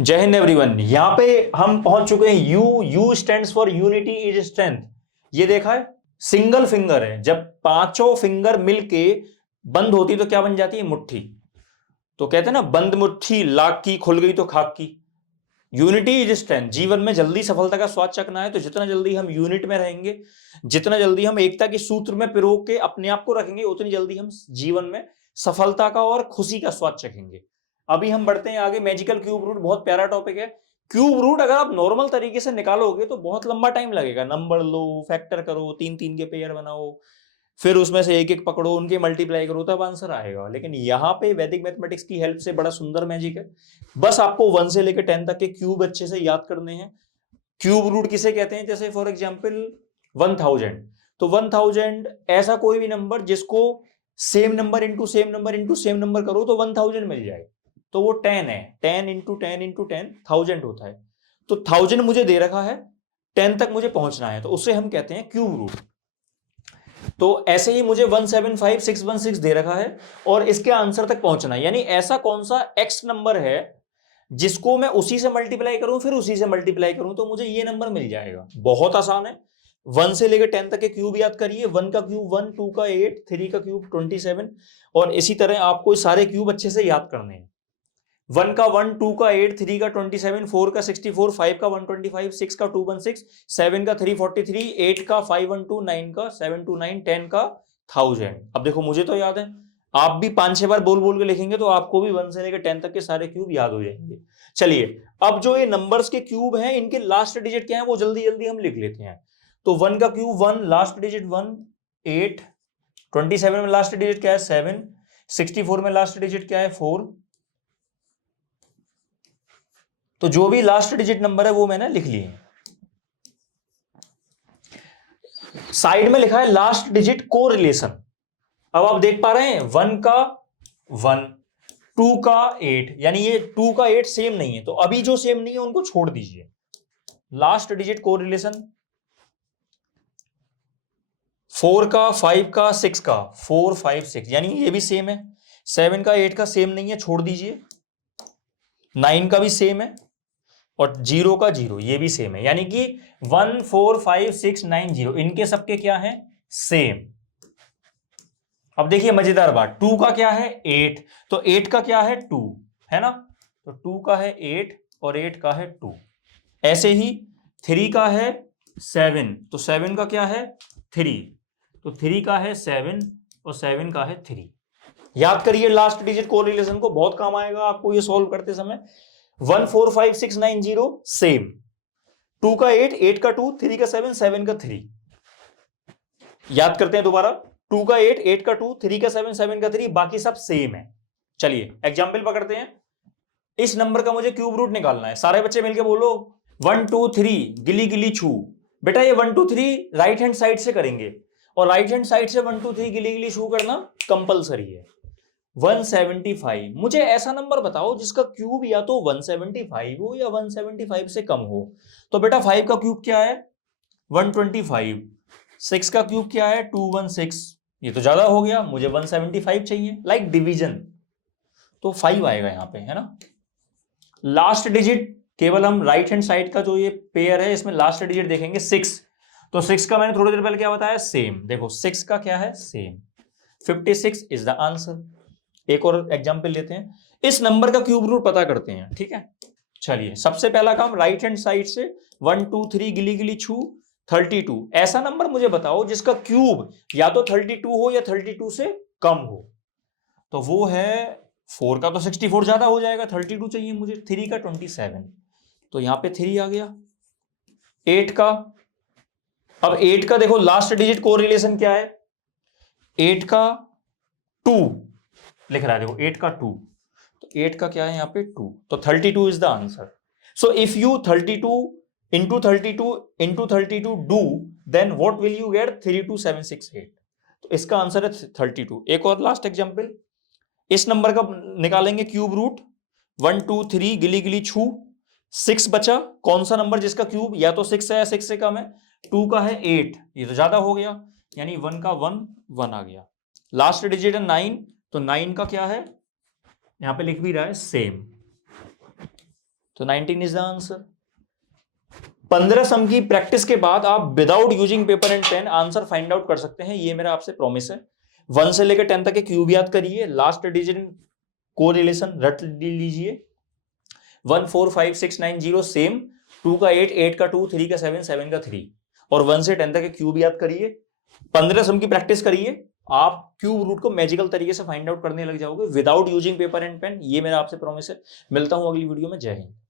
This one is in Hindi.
जय हिंद एवरीवन। यहाँ पे हम पहुंच चुके हैं। You stands for unity is strength. ये देखा है, सिंगल फिंगर है। जब पांचों फिंगर मिलके बंद होती तो क्या बन जाती है? मुट्ठी। तो कहते हैं ना, बंद मुट्ठी लाख की, खुल गई तो खाक की। Unity is strength. जीवन में जल्दी सफलता का स्वाद चखना है तो जितना जल्दी हम यूनिट में रहेंगे, जितना जल्दी हम एकता के सूत्र में पिरो के अपने आप को रखेंगे, उतनी जल्दी हम जीवन में सफलता का और खुशी का स्वाद चखेंगे। अभी हम बढ़ते हैं आगे। मैजिकल क्यूब रूट बहुत प्यारा टॉपिक है। क्यूब रूट अगर आप नॉर्मल तरीके से निकालोगे तो बहुत लंबा टाइम लगेगा। नंबर लो, फैक्टर करो, तीन तीन के पेयर बनाओ, फिर उसमें से एक एक पकड़ो, उनके मल्टीप्लाई करो, तब आंसर आएगा। लेकिन यहाँ पे वैदिक मैथमेटिक्स की हेल्प से बड़ा सुंदर मैजिक है। बस आपको 1 से लेकर 10 तक के क्यूब अच्छे से याद करने हैं। क्यूब रूट किसे कहते हैं? जैसे फॉर एग्जाम्पल 1000। तो 1000 ऐसा कोई भी नंबर जिसको same number into same number into same number करो तो 1000 मिल जाएगा। तो वो 10 है। 10 इंटू 10 इंटू 10 1000 होता है। तो 1000 मुझे दे रखा है, 10 तक मुझे पहुंचना है, तो उसे हम कहते हैं क्यूब रूट। तो ऐसे ही मुझे 175616 दे रखा है और इसके आंसर तक पहुंचना है। यानी ऐसा कौन सा एक्स नंबर है जिसको मैं उसी से मल्टीप्लाई करूं, फिर उसी से मल्टीप्लाई करूं, तो मुझे ये नंबर मिल जाएगा। बहुत आसान है। 1 से लेकर 10 तक के क्यूब याद करिए। 1 का क्यूब 1, 2 का 8, 3 का क्यूब 27, और इसी तरह आपको सारे क्यूब अच्छे से याद करने हैं। 1 का 1, 2 का 8, 3 का 27, 4 का 64, 5 का 125, 6 का 216, 7 का 343, 8 का 512, 9 का 729, 10 का 1000। अब देखो, मुझे तो याद है, आप भी 5-6 बार बोल बोल के लिखेंगे तो आपको भी 1 से लेकर 10 तक के सारे क्यूब याद हो जाएंगे। चलिए, अब जो ये नंबर्स के क्यूब हैं, इनके लास्ट डिजिट क्या है वो जल्दी जल्दी हम लिख लेते हैं। तो 1 का क्यूब 1, लास्ट डिजिट 1, 8, 27 में लास्ट डिजिट क्या है? 7, 64 में लास्ट डिजिट क्या है? 4। तो जो भी लास्ट डिजिट नंबर है वो मैंने लिख लिए। साइड में लिखा है लास्ट डिजिट को रिलेशन। अब आप देख पा रहे हैं 1 का 1, 2 का 8, यानी ये 2 का 8 सेम नहीं है, तो अभी जो सेम नहीं है उनको छोड़ दीजिए। लास्ट डिजिट को रिलेशन 4 का 5 का 6 का, 4 5 6, यानी ये भी सेम है। 7 का 8 का सेम नहीं है, छोड़ दीजिए। 9 का भी सेम है, और 0 का 0 ये भी सेम है। यानी कि 1 4 5 6 9 0 इनके सबके क्या है? सेम। अब देखिए मजेदार बात, 2 का क्या है? 8, तो 8 का क्या है? 2, है ना? तो 2 का है 8 और 8 का है 2। ऐसे ही 3 का है 7, तो 7 का क्या है? 3, तो 3 का है 7 और 7 का है 3। याद करिए लास्ट डिजिट कोरिलेशन को, बहुत काम आएगा आपको ये सॉल्व करते समय। 1 4 5 6 9 0 सेम, 2 का 8, 8 का 2, 3 का 7, 7 का 3। याद करते हैं दोबारा, 2 का 8, 8 का 2, 3 का 7, 7 का 3, बाकी सब सेम है। चलिए एग्जाम्पल पकड़ते हैं। इस नंबर का मुझे क्यूब रूट निकालना है। सारे बच्चे मिलकर बोलो 1 2 3 गिली गिली छू। बेटा ये 1 2 3 राइट हैंड साइड से करेंगे, और राइट हैंड साइड से 1 2 3 गिली गिली छू करना कंपलसरी है। 175। मुझे ऐसा नंबर बताओ जिसका क्यूब या तो 175 हो या 175 से कम हो। तो बेटा 5 का क्यूब क्या है? 125। 6 का क्यूब क्या है? 216। ये तो ज्यादा हो गया, मुझे 175 चाहिए, लाइक डिवीजन। तो 5 आएगा यहां पे, है ना? लास्ट डिजिट केवल हम राइट हैंड साइड का जो ये पेयर है इसमें लास्ट डिजिट देखेंगे 6। तो 6 का मैंने थोड़ी देर पहले क्या बताया? सेम। देखो 6 का क्या है? सेम। 56 is the answer. एक और एग्जांपल लेते हैं, इस नंबर का क्यूब रूट पता करते हैं, ठीक है? चलिए, सबसे पहला काम, राइट हैंड साइड से 1 2 3 गिली गिली छू 32। ऐसा नंबर मुझे बताओ जिसका क्यूब या तो 32 हो या 32 से कम हो। तो वो है 4 का तो 64 ज्यादा हो जाएगा, 32 चाहिए मुझे। 3 का 27, तो यहां पे 3 आ गया। 8 का, अब 8 का देखो लास्ट डिजिट कोरिलेशन क्या है? 8 का 2 लिख रहा है, देखो 8 का 2, तो 8 का क्या है यहाँ पे? 2, तो 32 is the answer. So if you 32 into 32 into 32 do, then what will you get? 32768। तो इसका आंसर है 32। एक और लास्ट एग्जांपल, इस नंबर का निकालेंगे क्यूब रूट। 1 2 3 गिली गिली छू 6 बचा। कौन सा नंबर जिसका क्यूब या तो 6 है या 6 से कम है? 2 का है 8, ये तो ज्यादा हो गया, यानी 1 का 1 1 आ गया। लास्ट डिजिट है 9, तो 9 का क्या है? यहां पे लिख भी रहा है सेम। तो 19 इज द आंसर। 15 सम की प्रैक्टिस के बाद आप without using paper and pen answer find out कर सकते हैं, ये मेरा आपसे प्रॉमिस है। 1 से लेकर 10 तक के क्यूब याद करिए, लास्ट डिजिट कोरिलेशन रट लीजिए। 1 4 5 6 9 0 सेम, 2 का 8 8 का 2 3 का 7 7 का 3, और 1 से 10 तक के क्यूब याद करिए। 15 सम की प्रैक्टिस करिए, आप क्यूब रूट को मैजिकल तरीके से फाइंड आउट करने लग जाओगे without using paper and pen, ये मेरा आपसे प्रॉमिस है। मिलता हूं अगली वीडियो में। जय हिंद।